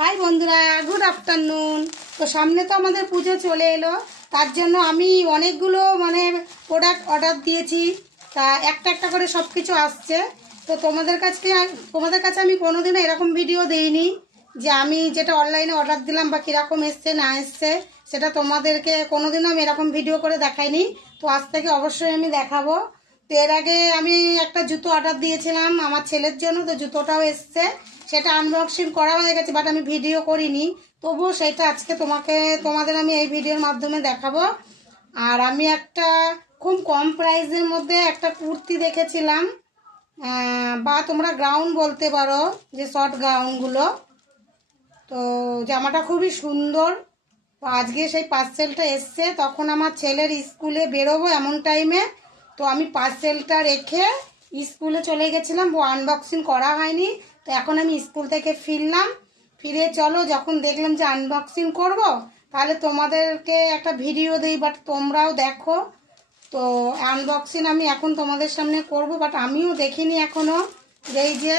High বন্ধুরা good afternoon তো সামনে তো আমাদের পুজো চলে এলো, তার জন্য আমি অনেকগুলো মানে প্রোডাক্ট অর্ডার দিয়েছি। তা একটা একটা করে সব কিছু আসছে। তো তোমাদের কাছে তোমাদের কাছে আমি কোনোদিনও এরকম ভিডিও দেইনি যে আমি যেটা অনলাইনে অর্ডার দিলাম বা কীরকম এসছে, না এসছে, সেটা তোমাদেরকে কোনোদিনও আমি এরকম ভিডিও করে দেখাইনি। তো আজ থেকে অবশ্যই আমি দেখাবো। তো এর আগে আমি একটা জুতো অর্ডার দিয়েছিলাম আমার ছেলের জন্য, তো জুতোটাও এসছে। সেটা আনবক্সিং করা হয়ে গেছে বাট আমি ভিডিও করিনি। তবুও সেটা আজকে তোমাকে, তোমাদের আমি এই ভিডিওর মাধ্যমে দেখাবো। আর আমি একটা খুব কম প্রাইসের মধ্যে একটা কুর্তি দেখেছিলাম। বা তোমরা গ্রাউন্ড বলতে পারো, যে শর্ট গাউনগুলো তো জামাটা খুবই সুন্দর। আজকে সেই পার্সেলটা এসছে, তখন আমার ছেলের স্কুলে বেরোবো এমন টাইমে তো আমি পার্সেলটা রেখে স্কুলে চলে গেছিলাম, ও আনবক্সিং করা হয়নি, তো এখন আমি স্কুল থেকে ফিরলাম। ফিরে চলো, যখন দেখলাম যে আনবক্সিং করব, তাহলে তোমাদেরকে একটা ভিডিও দিই বাট তোমরাও দেখো। তো আনবক্সিং আমি এখন তোমাদের সামনে করব বাট আমিও দেখিনি এখনও এই যে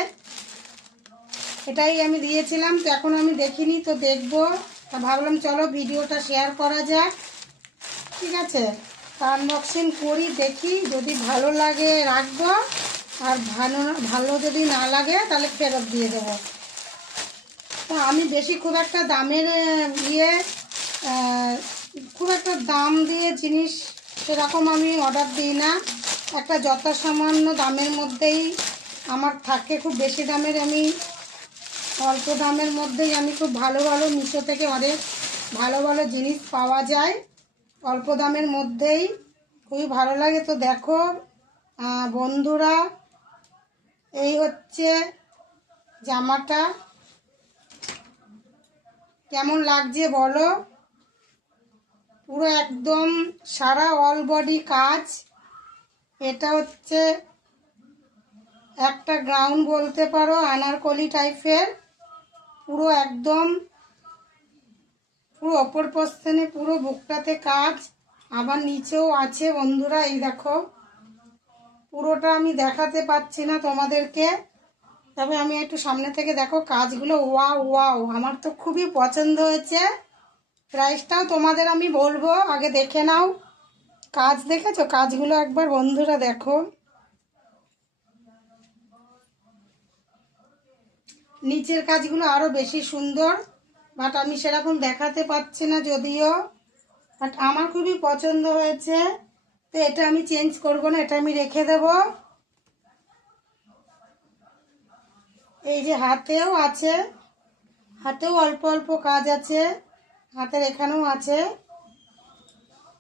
এটাই আমি দিয়েছিলাম, তো এখন আমি দেখিনি, তো দেখব। ভাবলাম চলো ভিডিওটা শেয়ার করা যাক। ঠিক আছে? আনবক্সিং করি, দেখি যদি ভালো লাগে রাখব। আর ভালো ভালো যদি না লাগে, তাহলে ফেরত দিয়ে দেবো। তো আমি বেশি খুব একটা দামের ইয়ে খুব একটা দাম দিয়ে জিনিস সেরকম আমি অর্ডার দিই না। একটা যথাসামান্য দামের মধ্যেই আমার থাকে, খুব বেশি দামের আমি, অল্প দামের মধ্যেই আমি খুব ভালো ভালো মিশো থেকে অনেক ভালো ভালো জিনিস পাওয়া যায়। অল্প দামের মধ্যেই খুবই ভালো লাগে। তো দেখো বন্ধুরা, এই হচ্ছে জামাটা। কেমন লাগছে বলো? পুরো একদম সারা অল বডি কাজ। এটা হচ্ছে একটা গ্রাউন্ড বলতে পারো, আনারকলি টাইপের পুরো একদম পুরো অপর প্রস্থানে পুরো বুকটাতে কাজ। আবার নিচেও আছে বন্ধুরা, এই দেখো। পুরোটা আমি দেখাতে পাচ্ছি না তোমাদেরকে। তবে আমি একটু সামনে থেকে দেখো কাজগুলো। ওয়াও ওয়াও, আমার তো খুবই পছন্দ হয়েছে। প্রাইসটাও তোমাদের আমি বলব, আগে দেখে নাও। কাজ দেখেছ? কাজগুলো একবার বন্ধুরা দেখো। নিচের কাজগুলো আরও বেশি সুন্দর। বাট আমি সেরকম দেখাতে পাচ্ছি না যদিও। বাট আমার খুবই পছন্দ হয়েছে। তো এটা আমি চেঞ্জ করব না, এটা আমি রেখে দেব। এই যে হাতেও আছে, হাতেও অল্প অল্প কাজ আছে, হাতের এখানেও আছে।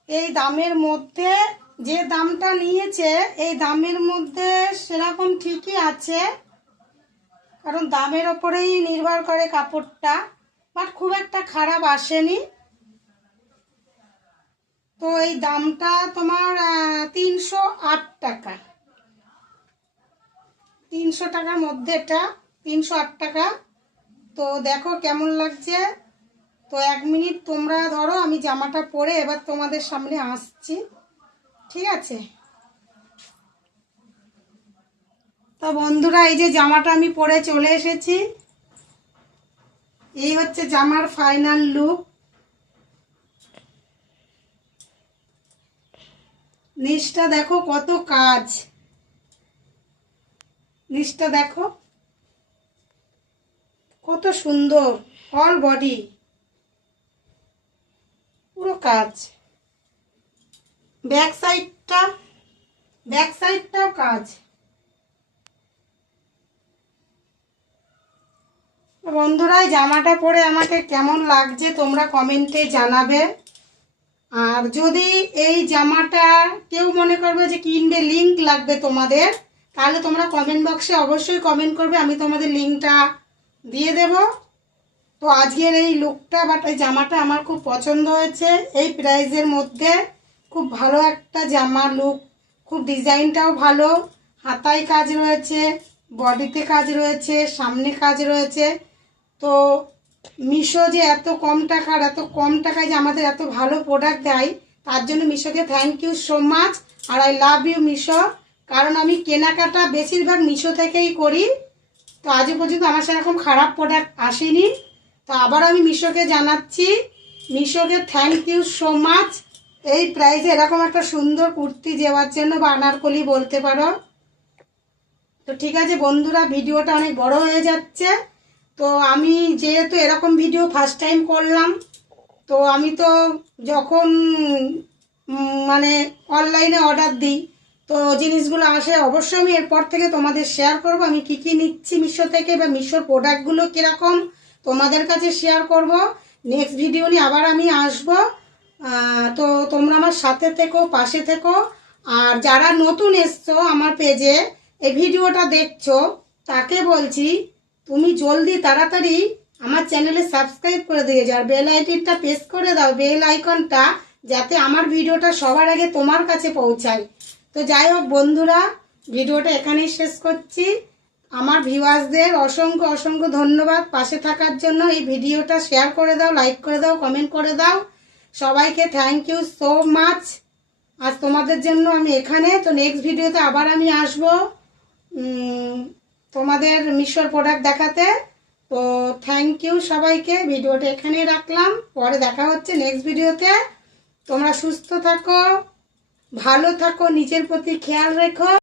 এই দামের মধ্যে যে দামটা নিয়েছে, এই দামের মধ্যে সেরকম ঠিকই আছে। কারণ দামের ওপরেই নির্ভর করে কাপড়টা। বাট খুব একটা খারাপ আসেনি। তো এই দামটা তোমার তিনশো আট টাকা। তিনশো টাকার মধ্যে এটা, তিনশো আট টাকা। তো দেখো কেমন লাগছে। তো এক মিনিট তোমরা ধরো, আমি জামাটা পরে এবার তোমাদের সামনে আসছি। ঠিক আছে? তো বন্ধুরা, এই যে জামাটা আমি পরে চলে এসেছি। এই হচ্ছে জামার ফাইনাল লুক নিচটা দেখো কত কাজ। নিচটা দেখো কত সুন্দর অল বডি পুরো কাজ। ব্যাক সাইডটা ব্যাক সাইডটাও কাজ। বন্ধুরা জামাটা পরে আমাকে কেমন লাগছে তোমরা কমেন্টে জানাবে। আর যদি এই জামাটা কেউ মনে করবে যে কিনবে লিংক লাগবে তোমাদের, তাহলে তোমরা কমেন্ট বক্সে অবশ্যই কমেন্ট করবে, আমি তোমাদের লিঙ্কটা দিয়ে দেব। তো আজকের এই লুকটা বাট এই জামাটা আমার খুব পছন্দ হয়েছে, এই প্রাইজের মধ্যে। খুব ভালো একটা জামা লুক খুব ডিজাইনটাও ভালো। হাতায় কাজ রয়েছে বডিতে কাজ রয়েছে, সামনে কাজ রয়েছে। তো মিশো যে এত কম টাকার এত কম টাকায় যে আমাদের এত ভালো প্রোডাক্ট দেয়, তার জন্য মিশোকে থ্যাংক ইউ সো মাচ আর আই লাভ ইউ মিশো। কারণ আমি কেনাকাটা বেশিরভাগ মিশো থেকেই করি। তো আজও পর্যন্ত আমার সেরকম খারাপ প্রোডাক্ট আসেনি। তো আবার আমি মিশোকে জানাচ্ছি। মিশোকে থ্যাংক ইউ সো মাচ এই প্রাইসে এরকম একটা সুন্দর কুর্তি দেওয়ার জন্য বা আনারকলি বলতে পারো। তো ঠিক আছে বন্ধুরা, ভিডিওটা অনেক বড় হয়ে যাচ্ছে। তো আমি যেহেতু এরকম ভিডিও ফার্স্ট টাইম করলাম, তো আমি তো যখন মানে অনলাইনে অর্ডার দিই, তো জিনিসগুলো আসে, অবশ্যই আমি এরপর থেকে তোমাদের শেয়ার করব, আমি কি কি নিচ্ছি মিশো থেকে বা মিশোর প্রোডাক্টগুলো কীরকম তোমাদের কাছে শেয়ার করব। নেক্সট ভিডিও নিয়ে আবার আমি আসব। তো তোমরা আমার সাথে থেকো, পাশে থেকো। আর যারা নতুন এসছো আমার পেজে এই ভিডিওটা দেখছ, তাকে বলছি তুমি জলদি তাড়াতাড়ি আমার চ্যানেলে সাবস্ক্রাইব করে দিয়ে যাও বেল আইকনটা প্রেস করে দাও, বেল আইকনটা যাতে আমার ভিডিওটা সবার আগে তোমার কাছে পৌঁছায়। তো যাই হোক বন্ধুরা, ভিডিওটা এখানেই শেষ করছি। আমার ভিউয়ার্সদের অসংখ্য অসংখ্য ধন্যবাদ। পাশে থাকার জন্য এই ভিডিওটা শেয়ার করে দাও, লাইক করে দাও, কমেন্ট করে দাও। সবাইকে থ্যাংক ইউ সো মাচ আজ তোমাদের জন্য আমি এখানে, তো নেক্সট ভিডিওতে আবার আমি আসব। তোমাদের মিশর প্রোডাক্ট দেখাতে। তো থ্যাংক ইউ সবাইকে। ভিডিওটা এখানেই রাখলাম। পরে দেখা হচ্ছে নেক্সট ভিডিওতে। তোমরা সুস্থ থাকো, ভালো থাকো, নিজের প্রতি খেয়াল রেখো।